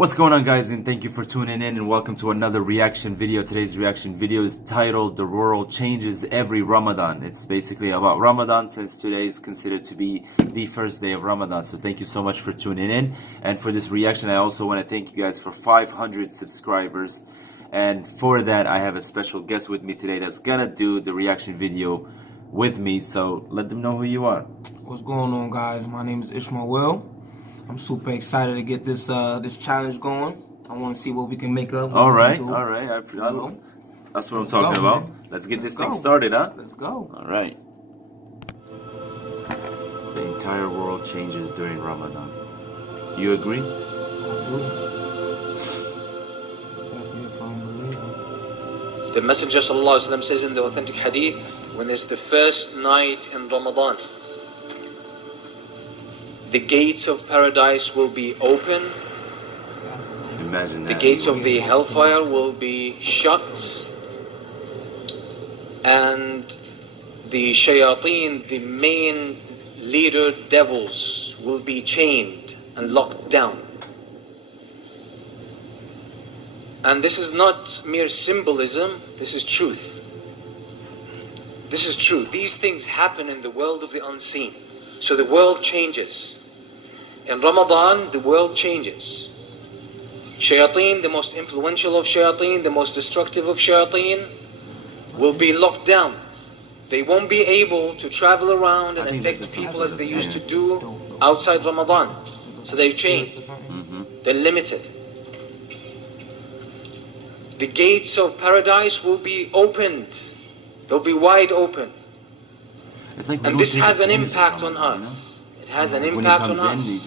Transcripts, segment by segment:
What's going on, guys, and thank you for tuning in and welcome to another reaction video. Today's reaction video is titled "The World Changes Every Ramadan." It's basically about Ramadan, since today is considered to be the first day of Ramadan. So thank you so much for tuning in. And for this reaction, I also want to thank you guys for 500 subscribers. And for that, I have a special guest with me today that's gonna do the reaction video with me. So let them know who you are. What's going on, guys? My name is Ismail. I'm super excited to get this this challenge going. I want to see what we can make up. All right. That's what I'm talking about. Let's get this thing started, huh? Let's go. All right. The entire world changes during Ramadan. You agree? I do. The Messenger ﷺ says in the authentic hadith, when it's the first night in Ramadan, the gates of paradise will be open. Imagine that. The gates of the hellfire will be shut. And the shayateen, the main leader devils, will be chained and locked down. And this is not mere symbolism, this is truth. This is true. These things happen in the world of the unseen. So the world changes. In Ramadan, the world changes. Shayateen, the most influential of shayateen, the most destructive of shayateen, will be locked down. They won't be able to travel around and affect people as they used to do outside Ramadan. So they're chained. They're limited. The gates of paradise will be opened. They'll be wide open. And this has an impact on us. It has an impact on us.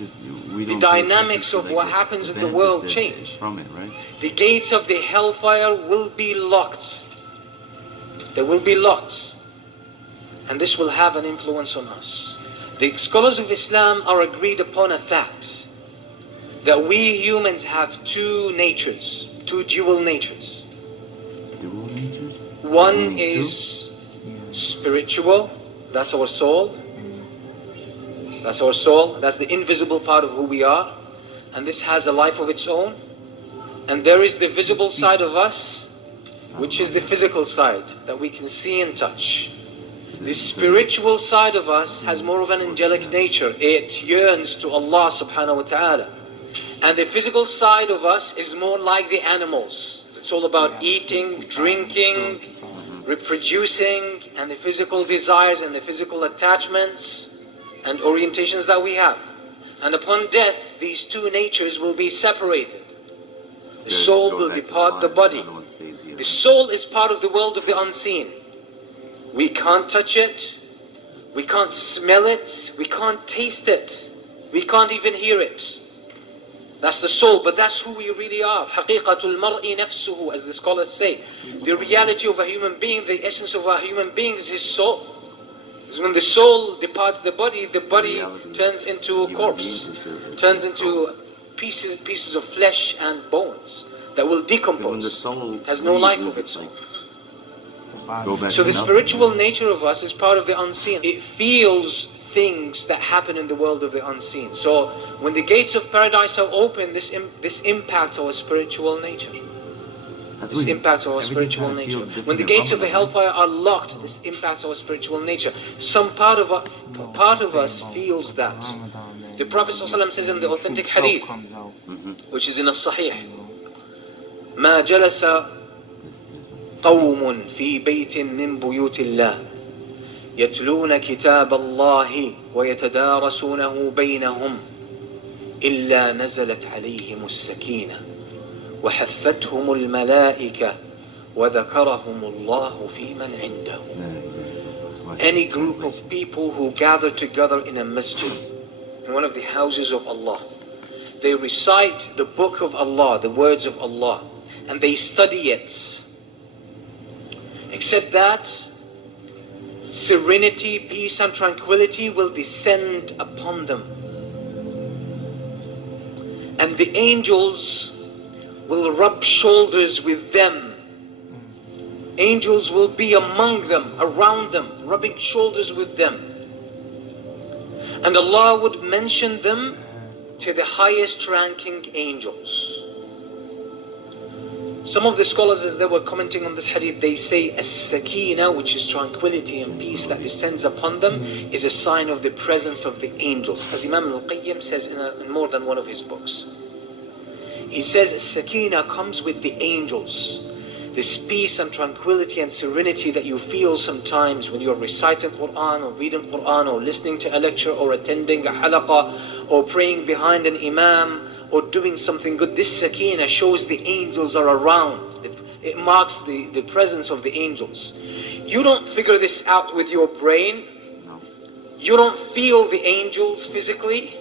The dynamics of what happens in the world change. The gates of the hellfire will be locked. They will be locked. And this will have an influence on us. The scholars of Islam are agreed upon a fact that we humans have two natures, two dual natures. Dual natures? One is spiritual, that's our soul. That's our soul, that's the invisible part of who we are. And this has a life of its own. And there is the visible side of us, which is the physical side that we can see and touch. The spiritual side of us has more of an angelic nature. It yearns to Allah subhanahu wa ta'ala. And the physical side of us is more like the animals. It's all about eating, drinking, reproducing, and the physical desires and the physical attachments and orientations that we have. And upon death, these two natures will be separated. The soul will depart the body. The soul is part of the world of the unseen. We can't touch it, we can't smell it, we can't taste it, we can't even hear it. That's the soul, but that's who we really are. حقيقة المرء نفسه, as the scholars say. The reality of a human being, the essence of a human being is his soul. When the soul departs the body turns into a corpse, turns into pieces of flesh and bones that will decompose. It has no life of its own. So the spiritual nature of us is part of the unseen. It feels things that happen in the world of the unseen. So when the gates of paradise are open, this impacts our spiritual nature. This impacts our spiritual nature. When the gates of the hellfire are locked, this impacts our spiritual nature. Some part of us feels that. The Prophet ﷺ says in the authentic hadith, which is in a sahih, ما جلس قوم في بيت من بيوت الله يتلون كتاب الله ويتدارسونه بينهم إلا نزلت عليهم السكينة وحفتهم الملائكة وذكرهم الله في من عنده. Any group of people who gather together in a masjid, in one of the houses of Allah, they recite the book of Allah, the words of Allah, and they study it. Except that serenity, peace and tranquility will descend upon them. And the angels will rub shoulders with them. Angels will be among them, around them, rubbing shoulders with them. And Allah would mention them to the highest ranking angels. Some of the scholars, as they were commenting on this hadith, they say as-sakina, which is tranquility and peace that descends upon them, is a sign of the presence of the angels, as Imam al-Qayyim says in more than one of his books. He says as-sakina comes with the angels. This peace and tranquility and serenity that you feel sometimes when you're reciting Quran or reading Quran or listening to a lecture or attending a halaqah or praying behind an imam or doing something good, this sakina shows the angels are around. It marks the presence of the angels. You don't figure this out with your brain. You don't feel the angels physically.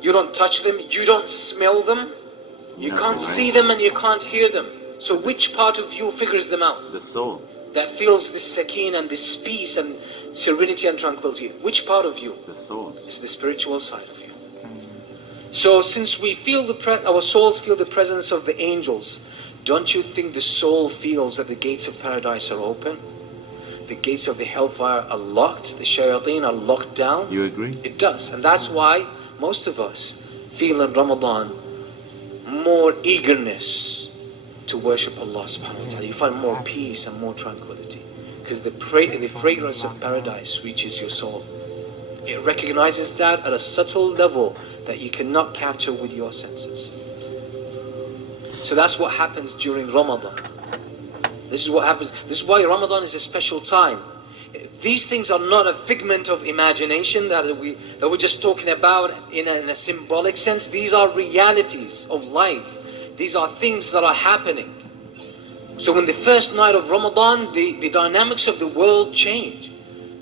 You don't touch them. You don't smell them. You can't see them and you can't hear them. So which part of you figures them out? The soul. That feels this sakina and this peace and serenity and tranquility. Which part of you? The soul. Is the spiritual side of you. So since we feel our souls feel the presence of the angels, don't you think the soul feels that the gates of paradise are open? The gates of the hellfire are locked, the shayateen are locked down? You agree? It does. And that's why most of us feel in Ramadan more eagerness to worship Allah subhanahu wa ta'ala. You find more peace and more tranquility. Because the fragrance of paradise reaches your soul. It recognizes that at a subtle level that you cannot capture with your senses. So that's what happens during Ramadan. This is what happens. This is why Ramadan is a special time. These things are not a figment of imagination that we're just talking about in a symbolic sense. These are realities of life. These are things that are happening. So when the first night of Ramadan, the dynamics of the world change.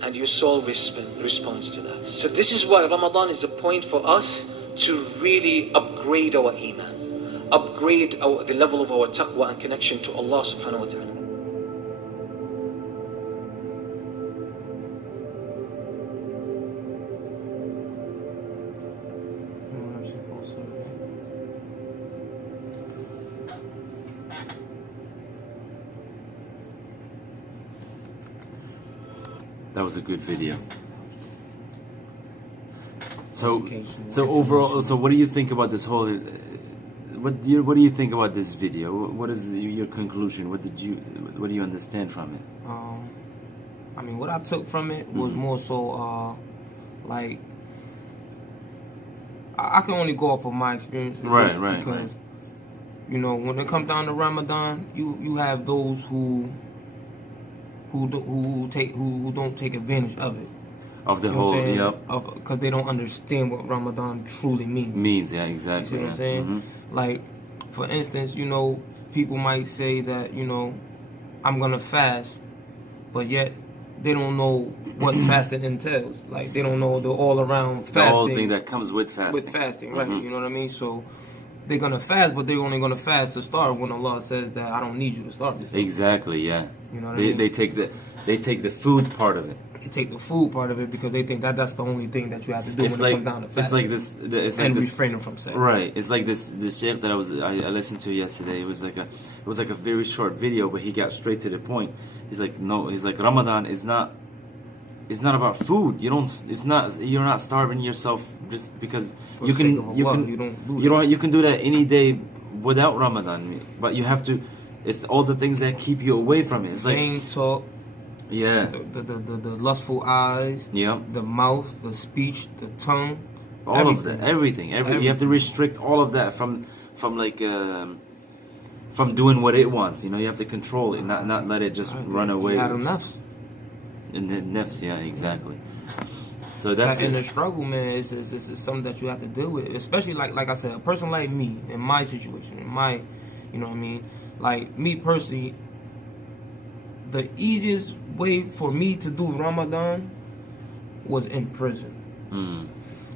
And your soul responds to that. So this is why Ramadan is a point for us to really upgrade our iman, upgrade the level of our taqwa and connection to Allah subhanahu wa ta'ala. That was a good video. So overall, so what do you think about this whole? What do you think about this video? What is your conclusion? What do you understand from it? I mean, what I took from it was more so like I can only go off of my experience. Right. Because you know, when it comes down to Ramadan, you have those who don't take advantage of it. Of the whole, yep. Because they don't understand what Ramadan truly means. Yeah, exactly. You see what I'm saying? Like, for instance, you know, people might say that, you know, I'm gonna fast, but yet they don't know what fasting entails. Like, they don't know the all-around fasting. The whole thing that comes with fasting. With fasting, right? You know what I mean? So they're gonna fast, but they're only gonna fast to start when Allah says that I don't need you to start this. Exactly, yeah. You know what I mean? They take the food part of it. They take the food part of it because they think that's the only thing that you have to do when it comes down to fasting. It's like this. It's and like this, refraining from sex. Right. It's like this sheikh that I listened to yesterday. It was like a very short video, but he got straight to the point. He's like, no. He's like, Ramadan is not. It's not about food. You don't. It's not. You're not starving yourself just because you can do that any day without Ramadan. But you have to. It's all the things that keep you away from it. It's vain talk. Yeah. The lustful eyes. Yeah. The mouth, the speech, the tongue. All of that, everything. You have to restrict all of that from doing what it wants. You know, you have to control it, not let it just run away. In the nafs, yeah, exactly. So that's in the struggle, man. It's something that you have to deal with, especially like I said, a person like me in my situation, you know what I mean. Like me personally, the easiest way for me to do Ramadan was in prison.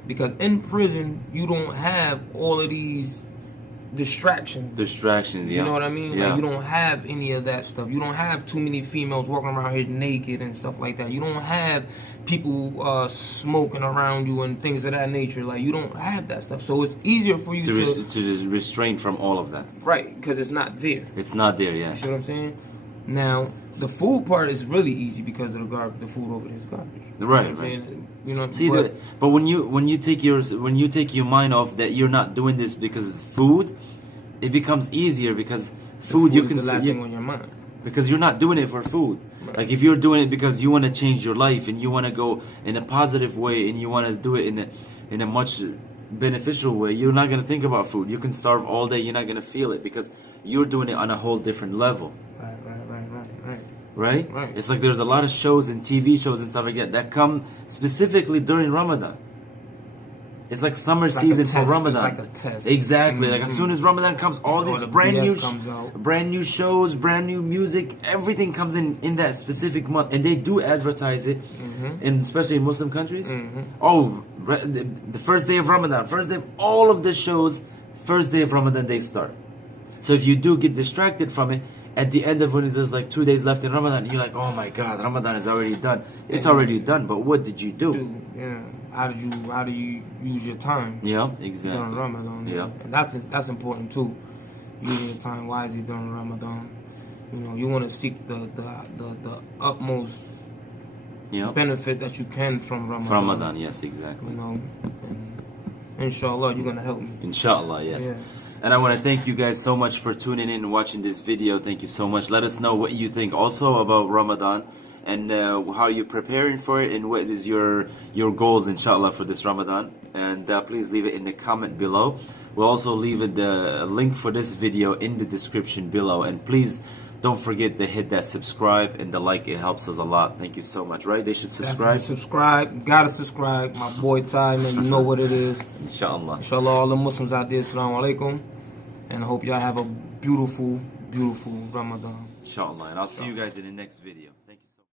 Because in prison, you don't have all of these distractions, yeah. You know what I mean? Yeah. Like, you don't have any of that stuff. You don't have too many females walking around here naked and stuff like that. You don't have people smoking around you and things of that nature. Like, you don't have that stuff. So it's easier for you to restrain from all of that. Right, because it's not there. It's not there, yeah. You see what I'm saying? Now, the food part is really easy because of the garbage. The food over there is garbage. Right, You know what I'm right. saying? You know, See, but when you take your mind off that you're not doing this because of food, it becomes easier because food you is can the last thing on your mind. because you're not doing it for food. Right. Like if you're doing it because you want to change your life and you want to go in a positive way and you want to do it in a much beneficial way, you're not going to think about food. You can starve all day, you're not going to feel it because you're doing it on a whole different level. Right? Right. It's like there's a lot of shows and TV shows and stuff like that come specifically during Ramadan. It's like summer It's like season a for test. Ramadan. It's like a test. Exactly. Like as soon as Ramadan comes, all these the brand BS new comes out. brand new shows, brand new music, everything comes in that specific month, and they do advertise it, in especially in Muslim countries. Oh, the first day of Ramadan, all of the shows, first day of Ramadan they start. So if you do get distracted from it, at the end of when there's like 2 days left in Ramadan, you're like, oh my God, Ramadan is already done. It's already done, but what did you do? Yeah. How do you use your time? Yeah, exactly. During Ramadan. Yeah. And that's important too. Using your time wisely during Ramadan. You know, you want to seek the utmost benefit that you can from Ramadan. From Ramadan, yes, exactly. You know, and inshallah, you're gonna help me. Inshallah, yes. Yeah. And I want to thank you guys so much for tuning in and watching this video. Thank you so much. Let us know what you think also about Ramadan and how you're preparing for it and what is your goals, inshallah, for this Ramadan. And please leave it in the comment below. We'll also leave the link for this video in the description below. And please don't forget to hit that subscribe and the like. It helps us a lot. Thank you so much. Right? They should subscribe. Definitely subscribe. Gotta subscribe. My boy Ty, man, you know what it is. Inshallah. Inshallah, all the Muslims out there, assalamu alaikum. And I hope y'all have a beautiful, beautiful Ramadan. Inshallah. And I'll see you guys in the next video. Thank you.